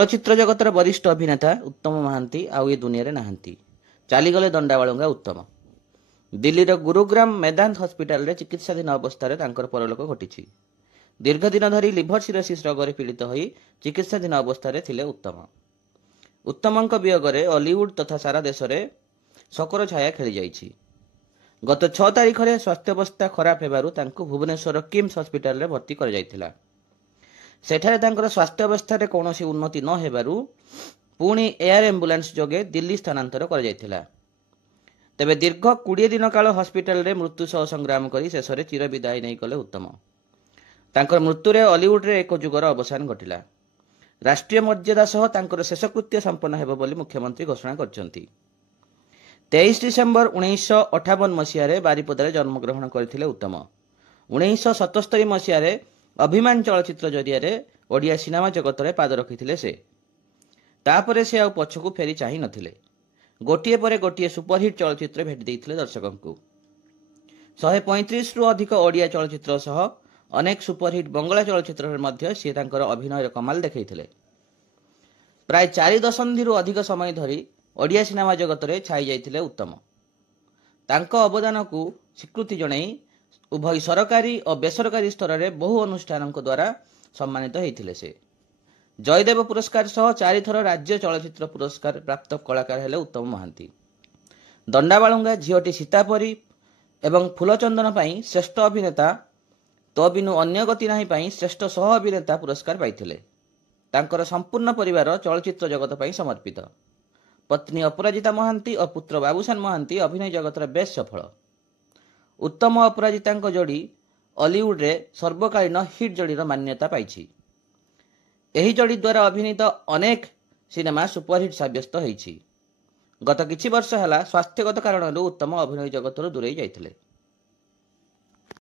ଚଳଚ୍ଚିତ୍ର ଜଗତର ବରିଷ୍ଠ ଅଭିନେତା ଉତ୍ତମ ମହାନ୍ତି ଆଉ ଏ ଦୁନିଆରେ ନାହାନ୍ତି। ଚାଲିଗଲେ ଦଣ୍ଡାବାଳୁଙ୍ଗା ଉତ୍ତମ। ଦିଲ୍ଲୀର ଗୁରୁଗ୍ରାମ ମେଦାନ୍ତ ହସ୍ପିଟାଲରେ ଚିକିତ୍ସାଧୀନ ଅବସ୍ଥାରେ ତାଙ୍କର ପରଲୋକ ଘଟିଛି। ଦୀର୍ଘ ଦିନ ଧରି ଲିଭର ସିରୋସିସ୍ ରୋଗରେ ପୀଡ଼ିତ ହୋଇ ଚିକିତ୍ସାଧୀନ ଅବସ୍ଥାରେ ଥିଲେ ଉତ୍ତମ। ଉତ୍ତମଙ୍କ ବିୟୋଗରେ ଅଲିଉଡ୍ ତଥା ସାରା ଦେଶରେ ଶୋକର ଛାୟା ଖେଳିଯାଇଛି। ଗତ 6 ତାରିଖରେ ସ୍ୱାସ୍ଥ୍ୟାବସ୍ଥା ଖରାପ ହେବାରୁ ତାଙ୍କୁ ଭୁବନେଶ୍ୱର କିମ୍ସ ହସ୍ପିଟାଲରେ ଭର୍ତ୍ତି କରାଯାଇଥିଲା। ସେଠାରେ ତାଙ୍କର ସ୍ୱାସ୍ଥ୍ୟାବସ୍ଥାରେ କୌଣସି ଉନ୍ନତି ନ ହେବାରୁ ପୁଣି ଏୟାର ଆମ୍ବୁଲାନ୍ସ ଯୋଗେ ଦିଲ୍ଲୀ ସ୍ଥାନାନ୍ତର କରାଯାଇଥିଲା। ତେବେ ଦୀର୍ଘ 20 ଦିନ କାଳ ହସ୍ପିଟାଲରେ ମୃତ୍ୟୁ ସହ ସଂଗ୍ରାମ କରି ଶେଷରେ ଚିର ବିଦାୟ ନେଇଗଲେ ଉତ୍ତମ। ତାଙ୍କର ମୃତ୍ୟୁରେ ଅଲିଉଡରେ ଏକ ଯୁଗର ଅବସାନ ଘଟିଲା। ରାଷ୍ଟ୍ରୀୟ ମର୍ଯ୍ୟାଦା ସହ ତାଙ୍କର ଶେଷକୃତ୍ୟ ସମ୍ପନ୍ନ ହେବ ବୋଲି ମୁଖ୍ୟମନ୍ତ୍ରୀ ଘୋଷଣା କରିଛନ୍ତି। 23 ଡିସେମ୍ବର 1958 ମସିହାରେ ବାରିପଦାରେ ଜନ୍ମଗ୍ରହଣ କରିଥିଲେ ଉତ୍ତମ। 1977 ମସିହାରେ ଅଭିମାନ ଚଳଚ୍ଚିତ୍ର ଜରିଆରେ ଓଡ଼ିଆ ସିନେମା ଜଗତରେ ପାଦ ରଖିଥିଲେ ସେ। ତାପରେ ସେ ଆଉ ପଛକୁ ଫେରି ଚାହିଁ ନଥିଲେ। ଗୋଟିଏ ପରେ ଗୋଟିଏ ସୁପରହିଟ୍ ଚଳଚ୍ଚିତ୍ର ଭେଟି ଦେଇଥିଲେ ଦର୍ଶକଙ୍କୁ। 135ରୁ ଅଧିକ ଓଡ଼ିଆ ଚଳଚ୍ଚିତ୍ର ସହ ଅନେକ ସୁପରହିଟ୍ ବଙ୍ଗଳା ଚଳଚ୍ଚିତ୍ରରେ ମଧ୍ୟ ସେ ତାଙ୍କର ଅଭିନୟର କମାଲ ଦେଖାଇଥିଲେ। ପ୍ରାୟ 4 ଦଶନ୍ଧିରୁ ଅଧିକ ସମୟ ଧରି ଓଡ଼ିଆ ସିନେମା ଜଗତରେ ଛାଇ ଯାଇଥିଲେ ଉତ୍ତମ। ତାଙ୍କ ଅବଦାନକୁ ସ୍ୱୀକୃତି ଜଣାଇ ଉଭୟ ସରକାରୀ ଓ ବେସରକାରୀ ସ୍ତରରେ ବହୁ ଅନୁଷ୍ଠାନଙ୍କ ଦ୍ୱାରା ସମ୍ମାନିତ ହୋଇଥିଲେ ସେ। ଜୟଦେବ ପୁରସ୍କାର ସହ 4 ଥର ରାଜ୍ୟ ଚଳଚ୍ଚିତ୍ର ପୁରସ୍କାର ପ୍ରାପ୍ତ କଳାକାର ହେଲେ ଉତ୍ତମ ମହାନ୍ତି। ଦଣ୍ଡାବାଳୁଙ୍ଗା, ଝିଅଟି ସୀତାପରୀ ଏବଂ ଫୁଲଚନ୍ଦନ ପାଇଁ ଶ୍ରେଷ୍ଠ ଅଭିନେତା, ତୋ ବିନୁ ଅନ୍ୟ ଗତି ନାହିଁ ପାଇଁ ଶ୍ରେଷ୍ଠ ସହ ଅଭିନେତା ପୁରସ୍କାର ପାଇଥିଲେ। ତାଙ୍କର ସମ୍ପୂର୍ଣ୍ଣ ପରିବାର ଚଳଚ୍ଚିତ୍ର ଜଗତ ପାଇଁ ସମର୍ପିତ। ପତ୍ନୀ ଅପରାଜିତା ମହାନ୍ତି ଓ ପୁତ୍ର ବାବୁସାନ ମହାନ୍ତି ଅଭିନୟ ଜଗତର ବେଶ୍ ସଫଳ। ଉତ୍ତମ ଅପରାଜିତାଙ୍କ ଯୋଡ଼ି ଅଲିଉଡରେ ସର୍ବକାଳୀନ ହିଟ୍ ଯୋଡ଼ିର ମାନ୍ୟତା ପାଇଛି। ଏହି ଯୋଡ଼ି ଦ୍ୱାରା ଅଭିନୀତ ଅନେକ ସିନେମା ସୁପରହିଟ୍ ସାବ୍ୟସ୍ତ ହୋଇଛି। ଗତ କିଛି ବର୍ଷ ହେଲା ସ୍ୱାସ୍ଥ୍ୟଗତ କାରଣରୁ ଉତ୍ତମ ଅଭିନୟ ଜଗତରୁ ଦୂରେଇ ଯାଇଥିଲେ।